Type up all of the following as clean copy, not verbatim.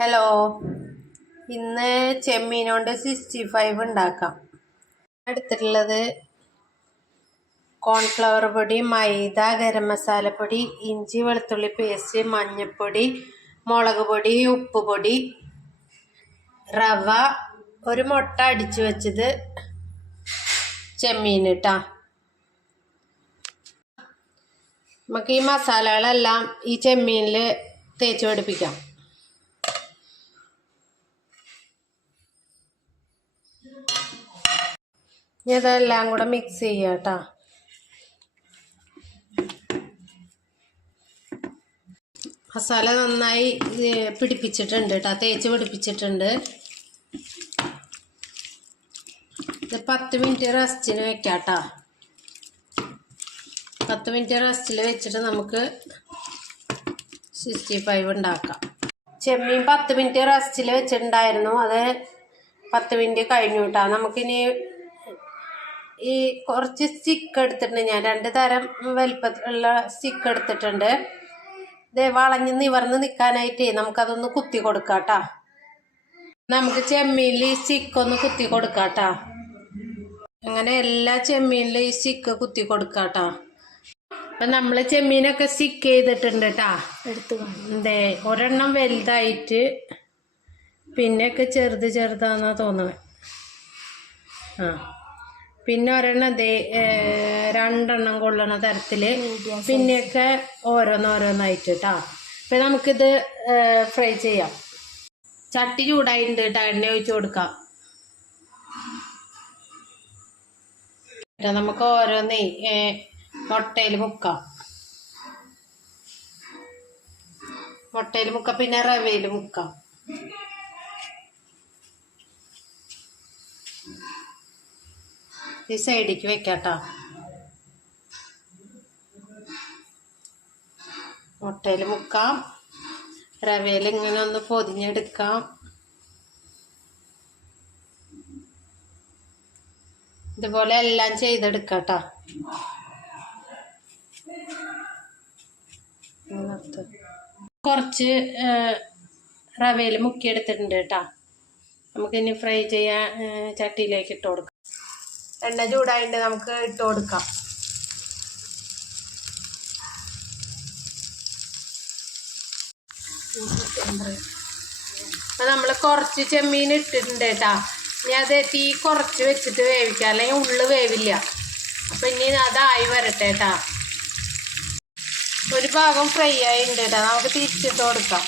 Hello, ഇന്ന് ചെമ്മീനോണ്ട് 65 ഉണ്ടാക്കാം. എടുത്തിട്ടുള്ളത് കോൺഫ്ലവർ പൊടി, മൈദ, ഗരം മസാലപ്പൊടി, ഇഞ്ചി വെളുത്തുള്ളി പേസ്റ്റ്, മഞ്ഞൾപ്പൊടി, മുളക് പൊടി, ഉപ്പ് പൊടി, റവ, ഒരു മുട്ട അടിച്ചു വെച്ചത്, ചെമ്മീൻ ഇട്ടാ. നമുക്ക് ഈ മസാലകളെല്ലാം ഈ ചെമ്മീനിൽ തേച്ച് പിടിപ്പിക്കാം. ഇതെല്ലാം കൂടെ മിക്സ് ചെയ്യാം കേട്ടോ. മസാല നന്നായി പിടിപ്പിച്ചിട്ടുണ്ട് കേട്ടോ, തേച്ച് പിടിപ്പിച്ചിട്ടുണ്ട്. ഇത് 10 മിനിറ്റ് റെസ്റ്റിന് വെക്കാം കേട്ടോ. 10 മിനിറ്റ് റെസ്റ്റിൽ വെച്ചിട്ട് നമുക്ക് 65 ഉണ്ടാക്കാം. ചെമ്മീൻ 10 മിനിറ്റ് റെസ്റ്റിൽ വെച്ചിട്ടുണ്ടായിരുന്നു, അത് 10 മിനിറ്റ് കഴിഞ്ഞു കേട്ടോ. നമുക്കിനി ഈ കുറച്ച് സ്റ്റിക്ക് എടുത്തിട്ടുണ്ട്, ഞാൻ 2 തരം വലിപ്പത്തിലുള്ള സ്റ്റിക്ക് എടുത്തിട്ടുണ്ട്. ഇത് വളഞ്ഞ് നിവർന്ന് നിൽക്കാനായിട്ട് നമുക്കതൊന്ന് കുത്തി കൊടുക്കാം കേട്ടോ. നമുക്ക് ചെമ്മീനിൽ ഈ സ്റ്റിക്ക് ഒന്ന് കുത്തി കൊടുക്കാം കേട്ടോ. അങ്ങനെ എല്ലാ ചെമ്മീനിലും ഈ സ്റ്റിക്ക് കുത്തി കൊടുക്കാം കേട്ടോ. അപ്പം നമ്മൾ ചെമ്മീനൊക്കെ സ്റ്റിക്ക് ചെയ്തിട്ടുണ്ട് കേട്ടോ. എന്തേ ഒരെണ്ണം വലുതായിട്ട് പിന്നെയൊക്കെ ചെറുതാന്നാ തോന്നുന്നത്. പിന്നെ ഒരെണ്ണം 2 കൊള്ളണ തരത്തിൽ, പിന്നെയൊക്കെ ഓരോന്നായിട്ട് കേട്ടോ. അപ്പം നമുക്കിത് ഫ്രൈ ചെയ്യാം. ചട്ടി ചൂടായിട്ടുണ്ട് കേട്ടോ, എണ്ണ ഒഴിച്ച് കൊടുക്കാം. നമുക്ക് ഓരോന്നേ മുട്ടയിൽ മുക്കാം, പിന്നെ റവയിൽ മുക്കാം. ഈ സൈഡിലേക്ക് വെക്കാട്ടോ. മുട്ടയിൽ മുക്കാം, റവയിൽ ഇങ്ങനെ ഒന്ന് പൊതിഞ്ഞെടുക്കാം. ഇതുപോലെ എല്ലാം ചെയ്തെടുക്കാട്ടോ. കുറച്ച് റവയിൽ മുക്കിയെടുത്തിട്ടുണ്ട് കേട്ടോ. നമുക്കിനി ഫ്രൈ ചെയ്യാൻ ചട്ടിയിലേക്ക് ഇട്ട് കൊടുക്കാം. എണ്ണ ചൂടായിട്ട് നമുക്ക് ഇട്ട് കൊടുക്കാം. അപ്പം നമ്മൾ കുറച്ച് ചെമ്മീൻ ഇട്ടിട്ടുണ്ട് കേട്ടോ. ഇനി അത് തീ കുറച്ച് വെച്ചിട്ട് വേവിക്കാം, അല്ലെങ്കിൽ ഉള്ളു വേവില്ല. അപ്പം ഇനി അതായി വരട്ടെ കേട്ടോ. ഒരു ഭാഗം ഫ്രൈ ആയിട്ടുണ്ട് കേട്ടോ, നമുക്ക് തിരിച്ചിട്ട് കൊടുക്കാം.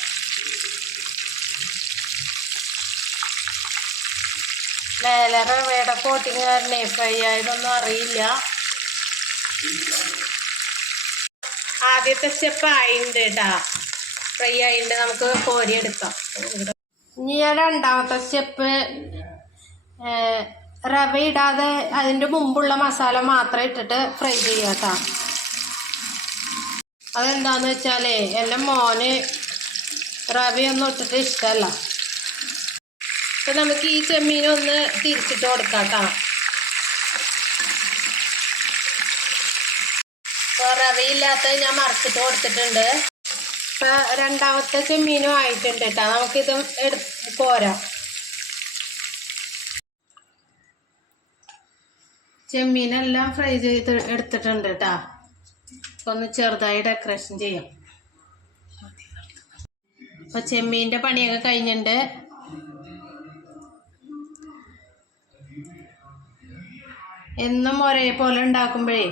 റവയുടെ കോട്ടിങ് കാരണേ ഫ്രൈ ആയതൊന്നും അറിയില്ല. ആദ്യത്തെ സ്റ്റെപ്പ് ആയിട്ടുണ്ട് കേട്ടോ, ഫ്രൈ ആയിട്ടുണ്ട്. നമുക്ക് കോരിയെടുക്കാം. ഇനി ഞാൻ രണ്ടാമത്തെ സ്റ്റെപ്പ് റവ ഇടാതെ അതിൻ്റെ മുമ്പുള്ള മസാല മാത്രം ഇട്ടിട്ട് ഫ്രൈ ചെയ്യാം കേട്ടോ. അതെന്താന്ന് വെച്ചാലേ എൻ്റെ മോന് റവയൊന്നും ഇട്ടിട്ട് ഇഷ്ടമല്ല. അപ്പം നമുക്ക് ഈ ചെമ്മീനൊന്ന് തിരിച്ചിട്ട് കൊടുക്കാം കേട്ടോ. ഇപ്പോൾ റവയില്ലാത്തത് ഞാൻ മറിച്ചിട്ട് കൊടുത്തിട്ടുണ്ട്. ഇപ്പം രണ്ടാമത്തെ ചെമ്മീനും ആയിട്ടുണ്ട് കേട്ടോ. നമുക്കിതും പോരാം. ചെമ്മീനെല്ലാം ഫ്രൈ ചെയ്ത് എടുത്തിട്ടുണ്ട് കേട്ടോ. ഒന്ന് ചെറുതായി ഡെക്കറേഷൻ ചെയ്യാം. അപ്പോൾ ചെമ്മീൻ്റെ പണിയൊക്കെ കഴിഞ്ഞിട്ടുണ്ട്. എന്നും ഒരേപോലെ ഉണ്ടാക്കുമ്പോഴേ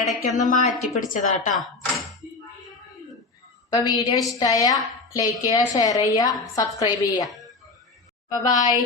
ഇടയ്ക്കൊന്ന് മാറ്റി പിടിച്ചതാട്ടോ. അപ്പോൾ വീഡിയോ ഇഷ്ടമായ ലൈക്ക് ചെയ്യുക, ഷെയർ ചെയ്യുക, സബ്സ്ക്രൈബ് ചെയ്യുക. ബൈ.